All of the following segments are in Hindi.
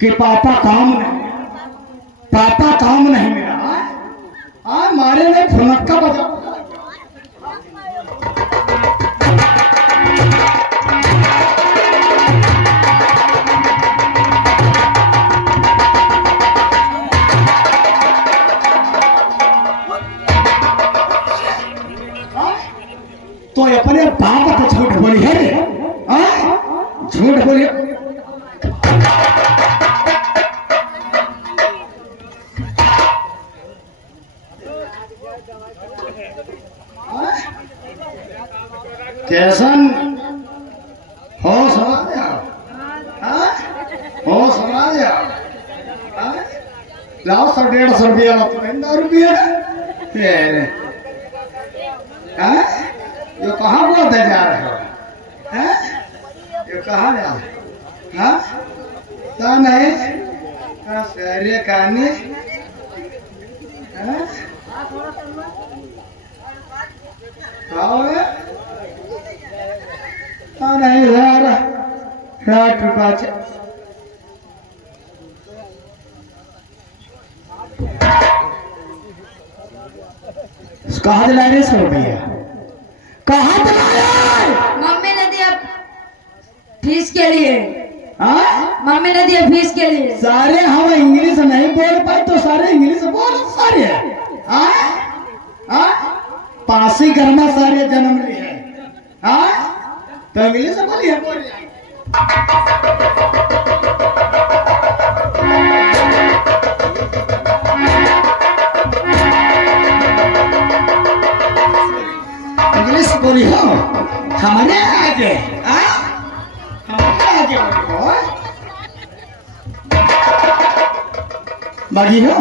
कि पापा काम नहीं, पापा काम नहीं मेरा। मारे में फुनक्का बजा। तो अपने बाप को झूठ बोली है, झूठ बोली। कैसन हो समझ हो समझ लाओ 100-150 रुपया लो, 100 रुपया ये कहाँ बोलते जा रहे हो? ये कहाँ जा रहे तो नहीं सारे कहानी नहीं यार 60 रुपया कहाँ दिला रहे 100 रुपया? कहाँ दिला रहे? मम्मी ने दिया फीस के लिए। मम्मी ने दिया फीस के लिए। सारे हम इंग्लिश नहीं बोल पाए तो सारे इंग्लिश बोल सारे पासी घर में सारे जन्म लिए तो इंग्लिश बोलिए। इंग्लिश बोली हो हमारे आगे हमारे आगे भागी हो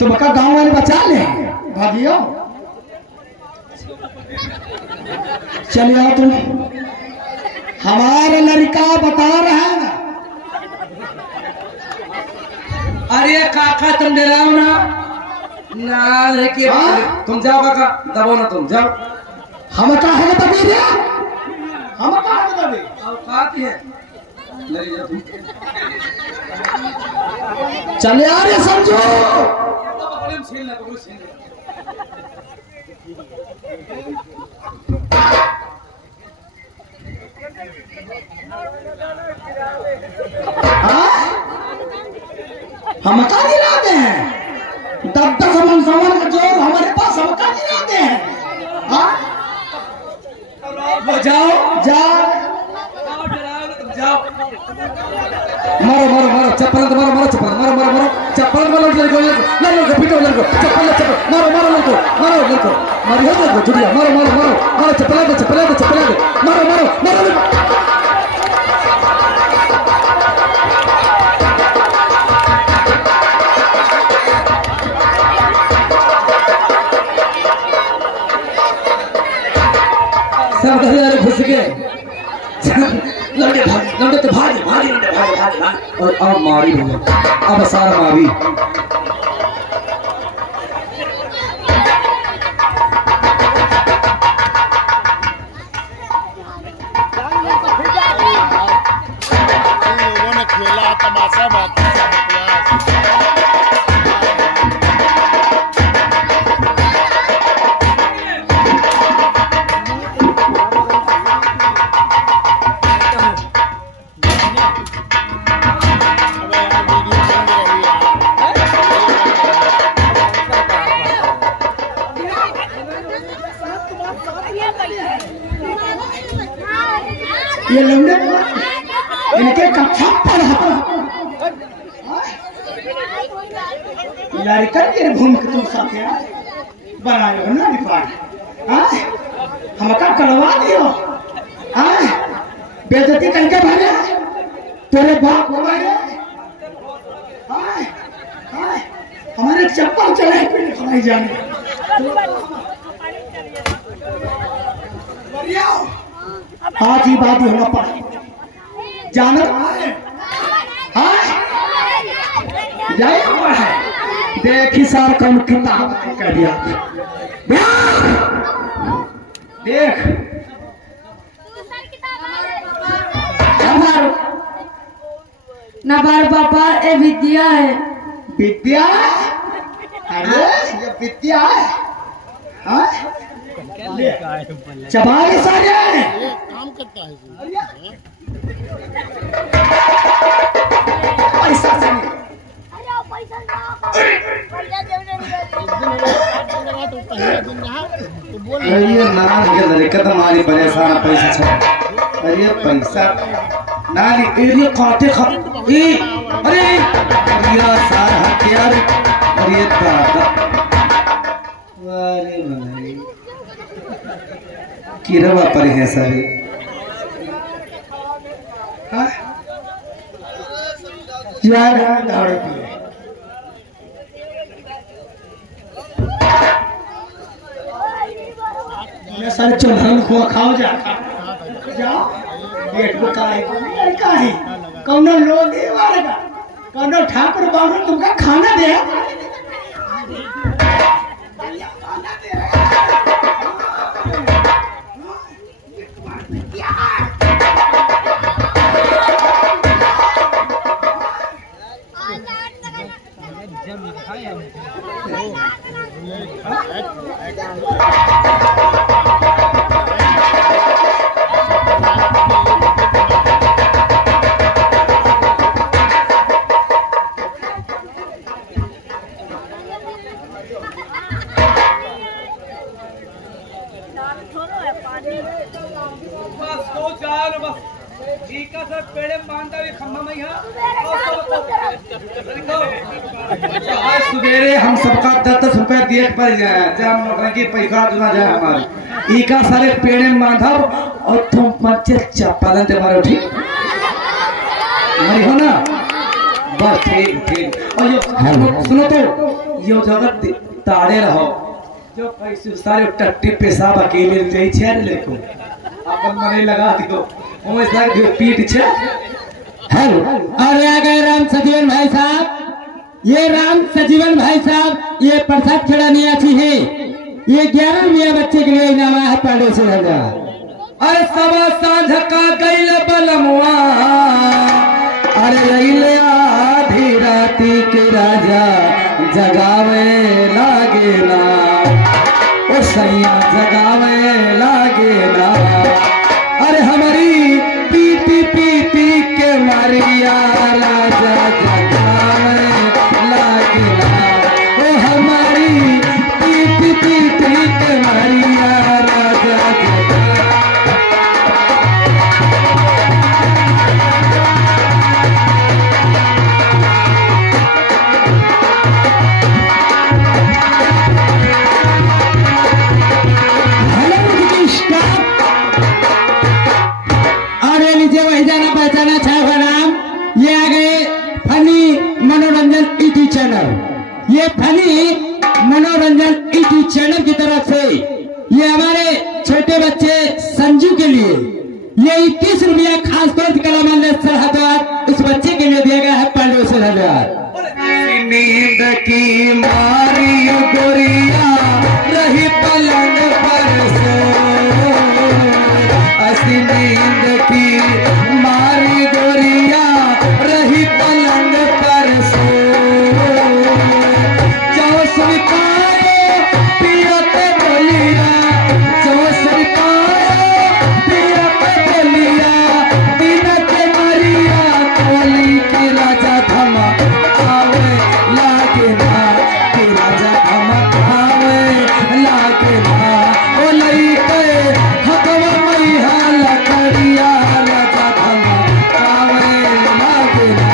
तुम का गांव वाले बचा ले भागी हो। चलिए आओ तुम, हमारा लड़का बता रहा है ना। अरे काका तुम डराओ ना ना लेके तुम जाओ काका, दबो ना तुम जाओ। हम कहा है तभी हम कहा है तभी औकात है मेरी जा तुम। चले आ रहे समझो छीन ना छीन हम का गिराते हैं 10 मन सामान का जोर हमारे पास, हम का गिराते हैं। जाओ जाओ जाओ मारो मारो मारो चप्पल मारो मारो चप्पल मारो मारो मारो चप्पल मारो लड़को लड़को पीटो लड़को चप्पल चप्पल मारो मारो लड़को मारो लड़को मारो लड़को जुड़िया मारो मारो मारो मारो चप्पल मारो मारो मारो। सब घर घुस गए लड़के तो भागे भागे भागे और अब मारी अब सारा मारी। लोगों ने खेला तमाशा बात ये लौंडे इनके कक्षा पढ़ा लड़का के घूम के तुम साथे बनाए हो ना डिपार्ट हम का करवा दियो बेइज्जती करके भागे तेरे बाप को भागे हमारे चप्पल चले पे खाई जाने आज ही बात होना पड़ा जाना है देखी सार कम किताब कह दिया देख ना बार पापा ए विद्या है। विद्या? अरे ये विद्या है? हाँ? चबाल सारे काम करता है पैसा से नहीं। अरे ना ये कदम मारी परेशान पैसा छ। अरे पैसा नानी एरिया काटे खप ए अरे या सार हथियार अरे दादा अरे भाई किरवा पर है सारे हाँ यार दाड़ पे मैं सर चुनहन को खाओ जा जाओ पेट को काहे कौनो लोग ही वालेगा कौनो ठाकुर बाबू तुमका खाना दे सवेरे हम सबका 10 रुपया दिए पर जाए की पैसा ना जाए हमारे इका सारे पेड़े बांधब और तुम पंचे चप्पल दे मारो ठीक हो ना बस ठीक ठीक और ये सुनो तो ये जगत ताड़े रहो जो पैसे सारे टट्टी पेशाब अकेले जाई छे लेको अपन मने लगा दियो ओमे सारे पीठ छे हेलो और आ गए राम सजीवन भाई साहब। ये राम सजीवन भाई साहब ये प्रसाद खेड़ा नियाची है। ये 11 मियाँ बच्चे के लिए इनाम है 500 अरे सवा सांझ का गैल बलमुआ अरे अइले आधी राती के राजा जगावे लागेला ओ सैया जगावे लागेला अरे हमारी पीती पीती के मारिया राजा जगावे लागेला ओ हमारी पीती पीती के मारिया राजा जगावे पहचाना छाया नाम ये आ गए फनी मनोरंजन ईटी चैनल। ये फनी मनोरंजन ईटी चैनल की तरफ से ये हमारे छोटे बच्चे संजू के लिए ये 21 रुपया खास तौर कला मंदिर सरहद इस बच्चे के लिए दिया गया है 500 नींद की मारी गोरिया रही पलंग पर सो ऐसी नींद की मारी गोरिया रही पलंग पर सो जो स्वीकारो पिया पे बोलिया जो स्वीकारो पिया पे बोलिया दिन के मरिया कोली की राजा धमा आवे लागे ना कि राजा धमा आवे लागे ना ओ लई के हथवा मैया लकड़िया राजा धमा आवे लागे ना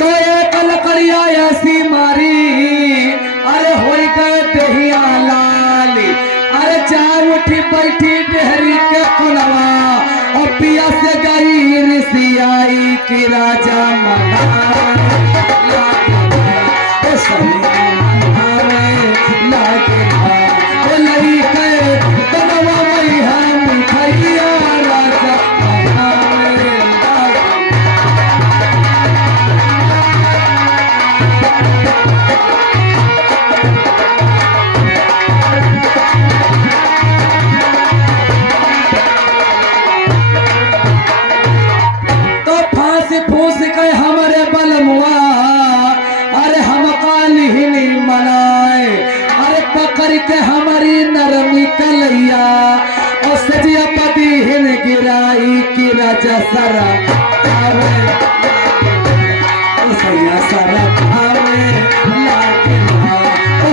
तो एक लकड़िया ऐसी मारी अरे हो गए दहिया लाली अरे चार उठी बैठी डेहरी के कुलवा और पिया से गई रिसियाई की राजा मना लागे ओ लई के तनवा मैया मिठाइया राजा मनावे लागे राजा सारा आवे सैया सारा आवे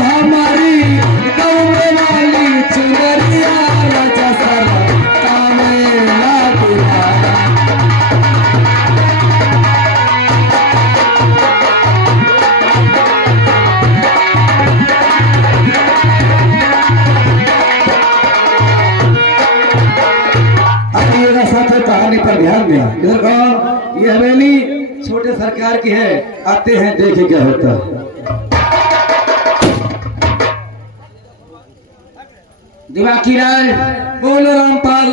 हमारी दौड़े वाली चुनरिया राजा सारा आवे लागिया। कहानी पर ध्यान दिया। इधर कौन? ये हवेली छोटे सरकार की है, आते हैं देखे क्या होता है। दिमागी लाल बोलो रामपाल।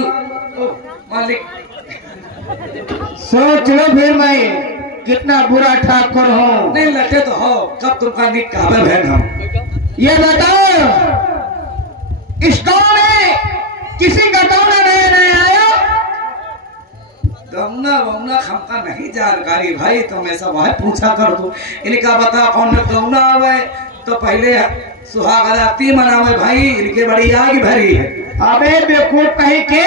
मालिक सोच लो फिर मैं कितना बुरा ठाकुर हूँ। नहीं लटे तो हो, कब तुमका निक कहा बहन हम। ये बताओ इस गांव में किसी का गौना नहीं आया? गौना वौना हमका नहीं जानकारी भाई, तुम ऐसा वह पूछा कर दो। इनका बता कौन गौना आवे तो पहले सुहागराती मनावे भाई, इनके बड़ी आग भरी है। अबे बेवकूफ कहीं के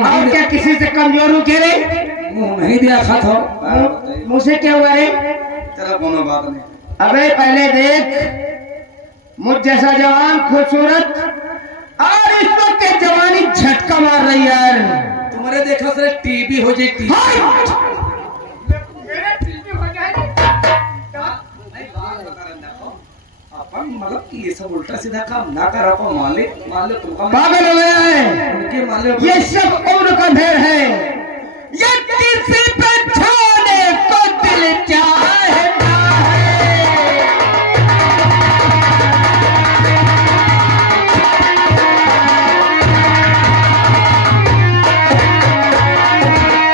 और क्या किसी से कमजोर हूँ के रे? मुंह नहीं दिया खत हो मुझसे क्या हुआ रे? चलो कोनो बात नहीं। अबे पहले देख मुझ जैसा जवान खूबसूरत और इस वक्त के जवानी झटका मार रही यार। तुम्हारे देखा से टीबी हो जाए टीबी। अपन मतलब कि ये सब उल्टा सीधा काम ना कर। अपन मालिक मालिक तुमका पागल हो गया है। उनके मालिक ये सब उम्र का ढेर है। ये किसी पे छोड़ने को दिल चाहता है।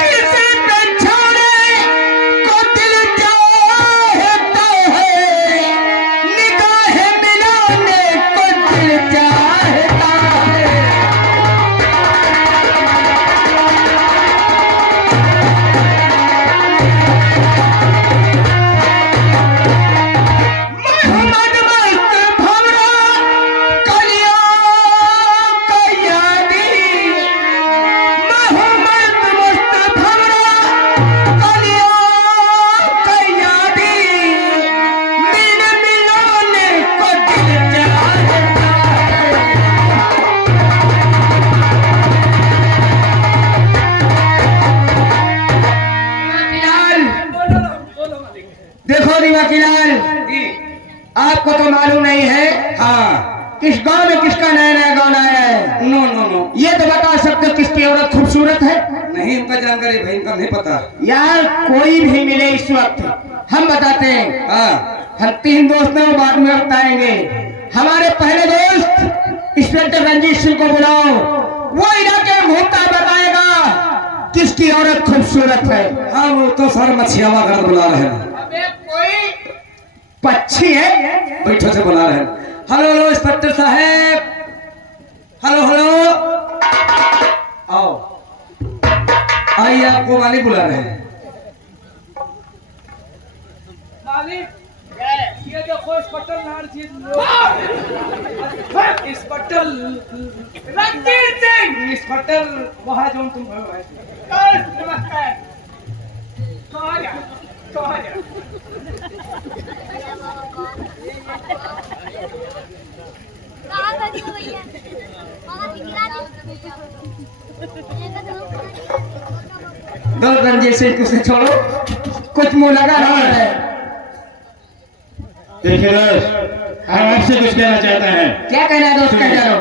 किसी पे छोड़ने को दिल चाहता है। निगाहें मिलाने को दिल चाहता है। मोहम्मद मस्त भंवरा कलिया का यादी। मोहम्मद मस्त भंवरा कलिया का यादी। मिल मिलाने को दिल चाहता है। देखो दिमागी लाल, आपको तो मालूम नहीं है हाँ किस गांव में किसका नया नया गाँव आया है? नो नो नो ये तो बता सकते हो किसकी औरत खूबसूरत है? नहीं उनका जानकारी भाई, इनका नहीं पता। यार कोई भी मिले इस वक्त हम बताते हैं। हाँ हम 3 दोस्त हैं, बाद में बताएंगे। हमारे पहले दोस्त इंस्पेक्टर रंजीत सिंह को बुलाओ, वो इलाके में घूमता बताएगा किसकी औरत खूबसूरत है। हाँ वो तो सर मछियावा कर बुला रहे हैं। पक्षी है। बैठो से बुला रहे हैं। हेलो हेलो इंस्पेक्टर साहब, हेलो हेलो आओ। आइए आपको मालिक बुला रहे हैं। मालिक ये देखो inspector Narjit inspector Ranjit Singh. Inspector वहाँ जो तुम नमस्कार। कहाँ जा कहाँ जा? दो रंजीत सिंह तुझसे छोड़ो, कुछ मुंह लगा रहा है। देखिए दोस्त, हम आपसे कुछ कहना चाहते हैं। क्या कहना है दोस्त? कह जाओ।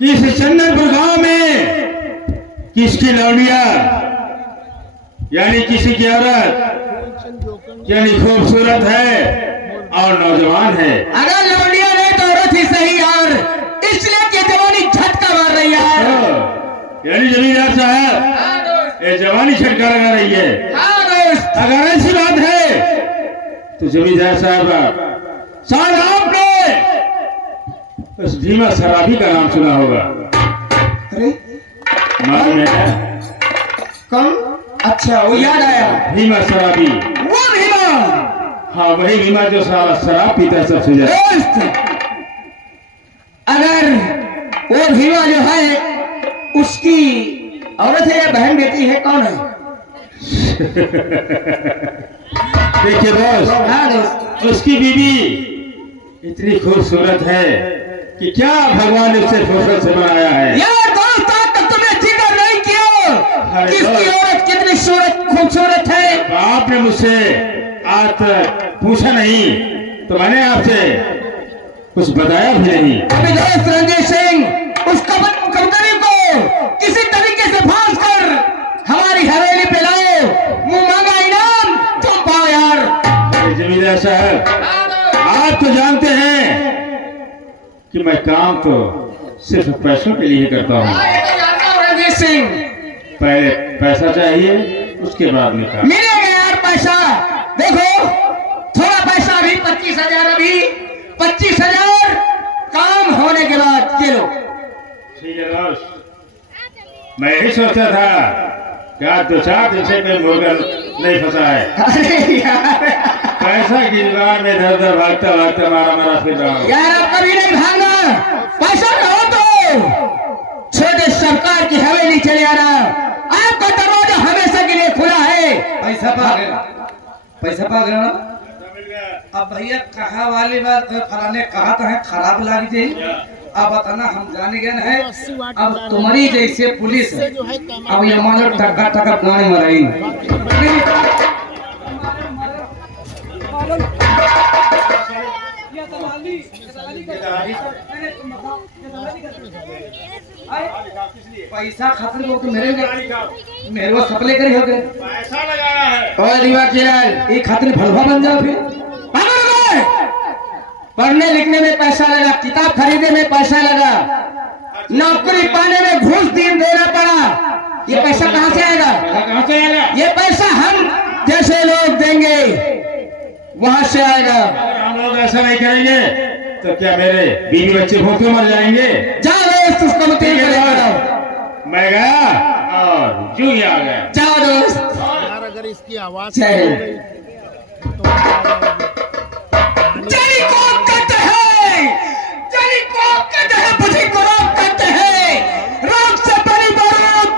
इस चंदनपुर गांव में किसकी लौड़िया यानी किसी की औरत यानी खूबसूरत है और नौजवान है। अगर लौड़िया नहीं तो औरत ही सही यार, इसलिए कि जवानी झटका मार रही यार। यानी जमींदार साहब ये जवानी झटका लगा रही है। अगर ऐसी बात है तो जमींदार साहब आपने उस भीमा शराबी का नाम सुना होगा। अरे मालूम है? कौन? अच्छा वो याद आया, भीमा शराबी। वो भीमा। हाँ वही भीमा जो सारा शराब पीता है सबसे ज्यादा। अगर वो भीमा जो है उसकी औरत है या बहन बेटी है, कौन है? देखिए दोस्त, हाँ दोस्त, उसकी बीवी इतनी खूबसूरत है कि क्या भगवान ने उसे फुर्सत से बनाया है। यार दोस्त आज तक तुमने जिक्र नहीं किया अरे किसकी दोस्त। औरत कितनी खूबसूरत है। आपने मुझसे आज तक पूछा नहीं तो मैंने आपसे कुछ बताया भी नहीं। अभी दोस्त रंजीत सिंह उस कबूतरी को किसी तरीके से फांस कर हमारी हवेली पे लाओ, मुंह मांगा इनाम तुम पाओ यार। अरे जमींदार साहब आप तो जानते हैं कि मैं काम तो सिर्फ पैसों के लिए करता हूँ। रंजीत सिंह पहले पैसा चाहिए उसके बाद निकाल। मिलेगा यार पैसा। देखो थोड़ा पैसा अभी 25,000, अभी 25,000 काम होने के बाद ये लो। ठीक है दोस्त, मैं यही सोचता था कि आज 2-4 दिन से कोई मुर्गा नहीं फंसा है। अरे यार पैसा की दुकान में इधर उधर भागता भागता मारा फिर रहा हूँ। यार अब कभी नहीं भागना, पैसा न हो तो छोटे सरकार की हवेली चले आना, आपका दरवाजा हमेशा के लिए खुला है। पैसा पा गया, पैसा पा गया ना। अब भैया कहा वाली बात फलाने कहा तो है खराब लग जाए। अब बताना हम जाने गए है। अब तुम्हारी जैसे पुलिस है, अब ये मानो टका टका गाड़ी मराई। पैसा खातिर वो तो मेरे वो सपले करी हो गए। पैसा लगाया है और दिमाग चिराल एक खातिर भलवा बन जाओ फिर। पढ़ने लिखने में पैसा लगा, किताब खरीदने में पैसा लगा, नौकरी पाने में घूस देना पड़ा। ये पैसा कहाँ से आएगा? कहाँ से आएगा? ये पैसा हम जैसे लोग देंगे वहां से आएगा। अगर हम लोग ऐसा नहीं करेंगे तो क्या मेरे बीवी बच्चे भूखे मर जाएंगे? जाओ दोस्त उसको मैं गया और जू ही आ गया। जाओ दोस्त। यार अगर इसकी आवाज जय हो हिंद। गई जली को कहते हैं, जली को कहते हैं, बुझी को रोक कहते हैं, रोक से बड़ी बारूद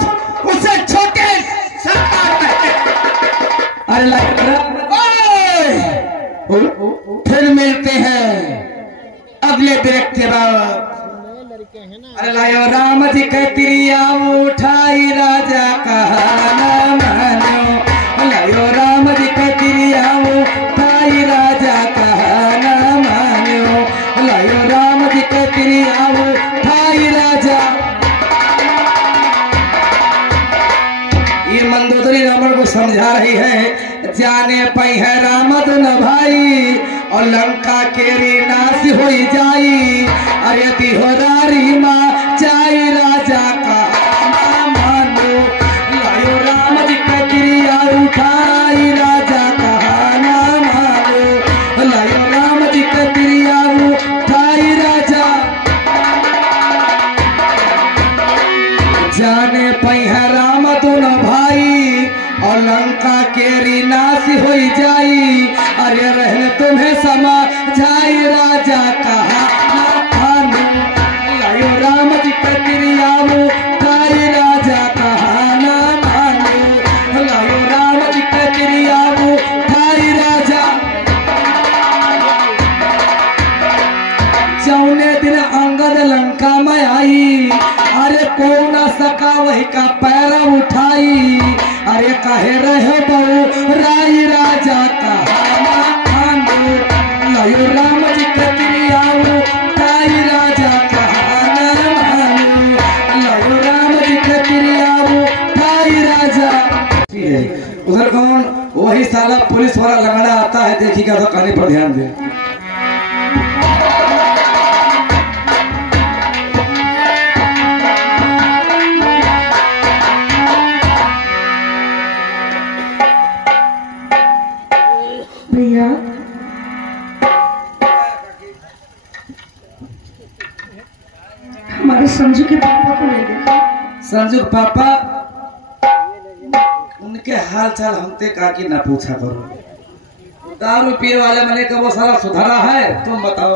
उसे छोटे सरकार कहते हैं। अरे फिर मिलते हैं अगले ब्रेक के बाद। लड़के हैं ना, अरे लायो राम जी के तिरिया उठाई राजा कहा मानो। लायो राम जी के तिरिया उठाई राजा कहा मानो। लायो राम जी के तिरिया उठाई राजा। ये मंदोदरी रावण को समझा रही है, जाने पई है राम न भाई और लंका केरी नाश हो जाई। अरे तिहोदारी माँ चाई राजा का मानो। लायो राम जी का क्रिया उठाई राजा का मानो। लायो राम जी का क्रिया उठाई राजा। जाने पई है राम दोनों भाई और लंका केरी नाश हो जाई। अरे रहने तुम्हें समा जाई राजा कहा मानो। लायो राम जी का क्रिया उठाई राजा कहा मानो। लायो राम जी का क्रिया उठाई राजा। जौने दिन अंगद लंका में आई, अरे कौन सका वही का पैर उठाई। अरे कहे रहे बहु राई राजा का मानो। लायो राम जी का क्रिया उठाई राजा का मानो। वही साला पुलिस वाला लंगड़ा आता है, देखिएगा तो कहानी पर ध्यान दे। भैया हमारे संजू के पापा को नहीं देखा। संजू के पापा, उनके हाल चाल हमते का कि ना पूछा करो। दारू पिए वाले मने का वो सारा सुधारा है, तुम बताओ।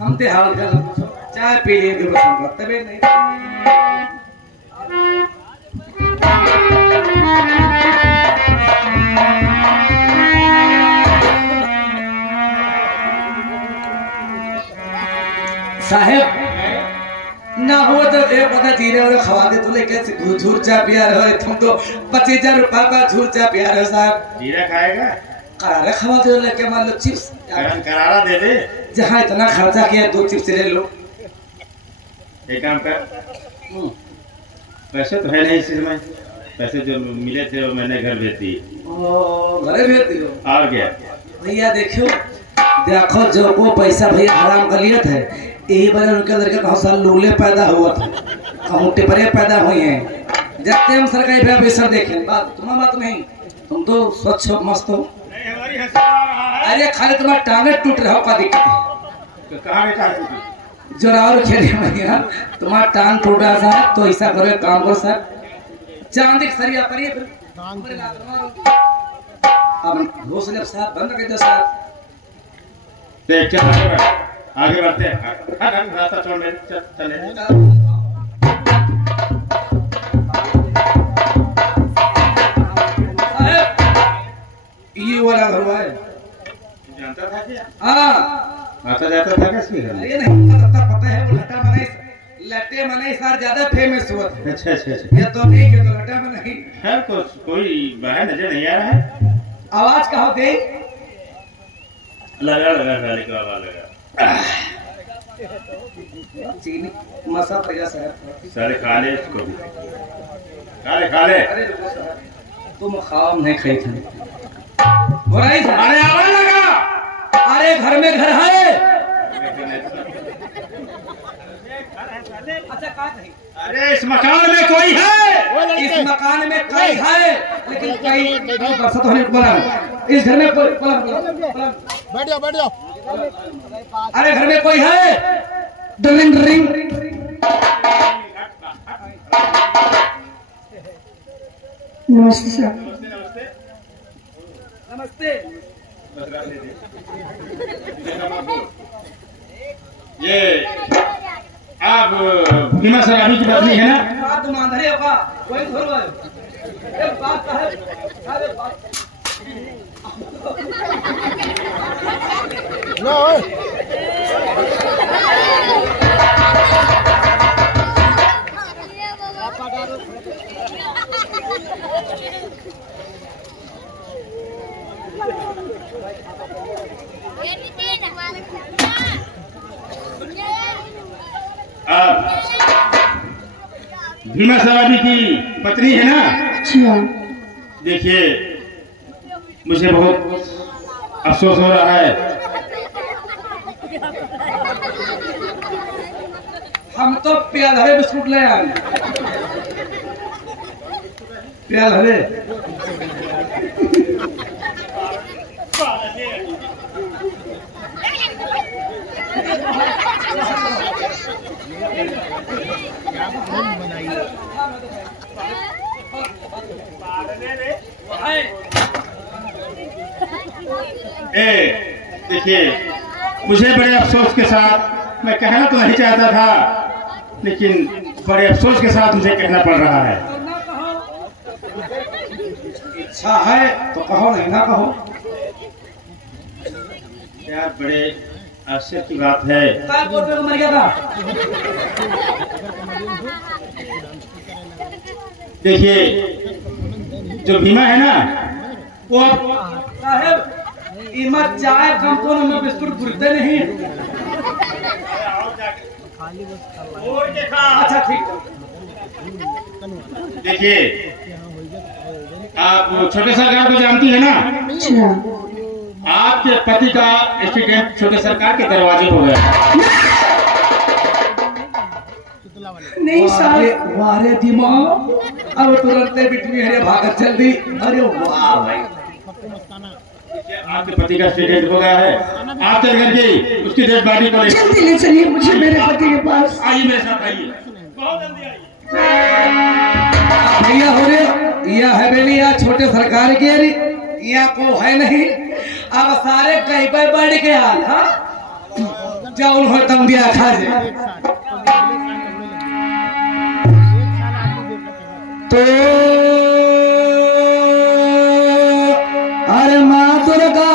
हमते हाल चाल पूछो, चाय पी लिए दे बस हम तबे नहीं। साहेब ना हो तो एक पता जीरे और खवा दे, तो लेके झूर चा पिया रहे तुम तो 25,000 रुपया का झूर चा पिया रहे साहब। जीरा खाएगा? करारा खवा दे, लेके मान लो चिप्स करारा दे दे। जहाँ इतना खर्चा किया 2 चिप्स ले लो। एक काम कर, पैसे तो है नहीं इस में, पैसे जो मिले थे वो मैंने घर भेज दिए। घरे भेज दियो। और क्या भैया देखो देखो, जो को पैसा भैया हराम कर लिया था, यही वजह उनके लड़के बहुत सारे लूले पैदा हुआ था, कहूँ टिपरे पैदा हुए हैं। जबते हम सरकारी भैया पैसा देखें, बात तुम्हारा बात नहीं, तुम तो स्वच्छ हो, मस्त हो। अरे खाली तुम्हारा टांगे टूट रहा हो, का दिक्कत है? कहाँ में टांग टूटी? जोरावर खेले भैया, तुम्हारा टांग टूट रहा था, तो ऐसा करो, काम करो सर, चांदी की सरिया करिए, अब घोसले साहब बंद कर दो साहब। चल आगे बढ़ते हैं, रास्ता छोड़ ले, चले। ये वाला घर हुआ है, जानता था क्या? हाँ आता जाता था किसके घर में? ये नहीं पता है, वो लट्टे मनाई सार ज्यादा फेमस हुआ था। अच्छा अच्छा अच्छा। ये तो नहीं, ये तो लट्टा मनाई। है कोई बाहर नजर नहीं आ रहा है। आवाज कहाँ दे? लगा लगा साले को आवाज लगा। चीनी मसा पैसा साहब, साले खा ले इसको भी, खा ले। अरे तुम खाओ, नहीं खाई थे बुराई था। अरे आवाज लगा। अरे घर में घर है। अच्छा कहा नहीं? अरे इस मकान में कोई है, इस मकान में कई है, लेकिन कई बरसात होने के बाद इस घर में पलंग बैठ जाओ बैठ जाओ। अरे घर में कोई है? During ring. नमस्ते सर। नमस्ते। ये आप भीमा सराबी की पत्नी है ना? बात तुम आंधळे हो का? कोई घर में एक बात है, अरे बात ना ओए। आप भीमा सराबी की पत्नी है ना? जी हाँ। देखिए मुझे बहुत अफसोस हो रहा है, हम तो प्याले बिस्कुट ले आए। प्याले देखिए मुझे बड़े अफसोस के साथ, मैं कहना तो नहीं चाहता था, लेकिन बड़े अफसोस के साथ मुझे कहना पड़ रहा है। इच्छा है तो कहो, नहीं ना कहो। यार बड़े आश्चर्य की बात है। क्या बोल रहे हो? मर गया था। देखिए जो भीमा है ना, वो साहब इमा चाय कंपनी में बिस्कुट बुरते नहीं। अच्छा ठीक। देखिए आप छोटे सरकार को जानती है ना? अच्छा आपके पति का एक्सीडेंट छोटे सरकार के दरवाजे पर हुआ है। नहीं साहब, वारे दिमाग अब तुरंत बिटवी है भागत चल दी। अरे वाह भाई, आपके पति का एक्सीडेंट हो गया है, आप चल करके उसकी डेड बॉडी को लेकर जल्दी ले चलिए मुझे मेरे पति के पास। आइए मेरे साथ, आइए बहुत जल्दी आइए। भैया हो रे, यह है बेली या छोटे सरकार की अरे यहाँ को है नहीं। अब सारे कहीं पर बढ़ के हाल। हाँ जाओ हो तम दिया खा जे तो अरे माँ दुर्गा